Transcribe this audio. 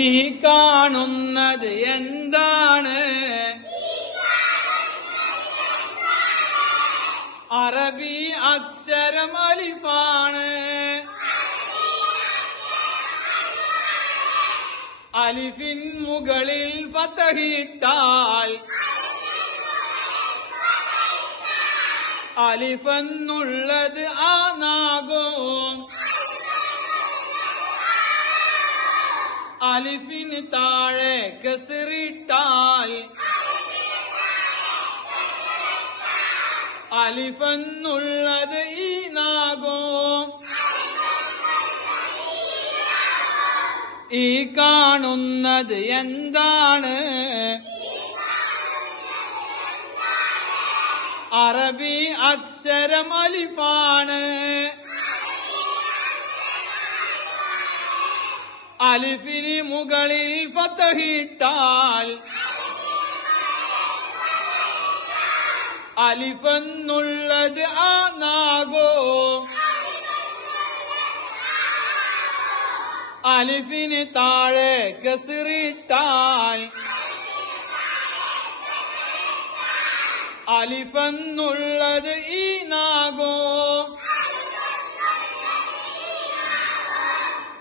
ഈ കാണുന്നത് എന്താണ്? അറബി അക്ഷരം അലിഫാണ്. അലിഫിൻ മുകളിൽ ഫതഹിട്ടാൽ അലിഫെന്നുള്ളത് ആനാകും അലിഫിന് താഴെ കസറിട്ടാൽ അലിഫെന്നുള്ളത് ഈ നാഗോ ഈ കാണുന്നത് എന്താണ്? അറബി അക്ഷരം അലിഫാണ്. അലിഫിന് മുകളിൽ പത്തഹിട്ടാൽ അലിഫെന്നുള്ളത് ആ നാഗോ അലിഫിന് താഴെ കസിറിട്ടാൽ അലിഫെന്നുള്ളത് ഈനാകോ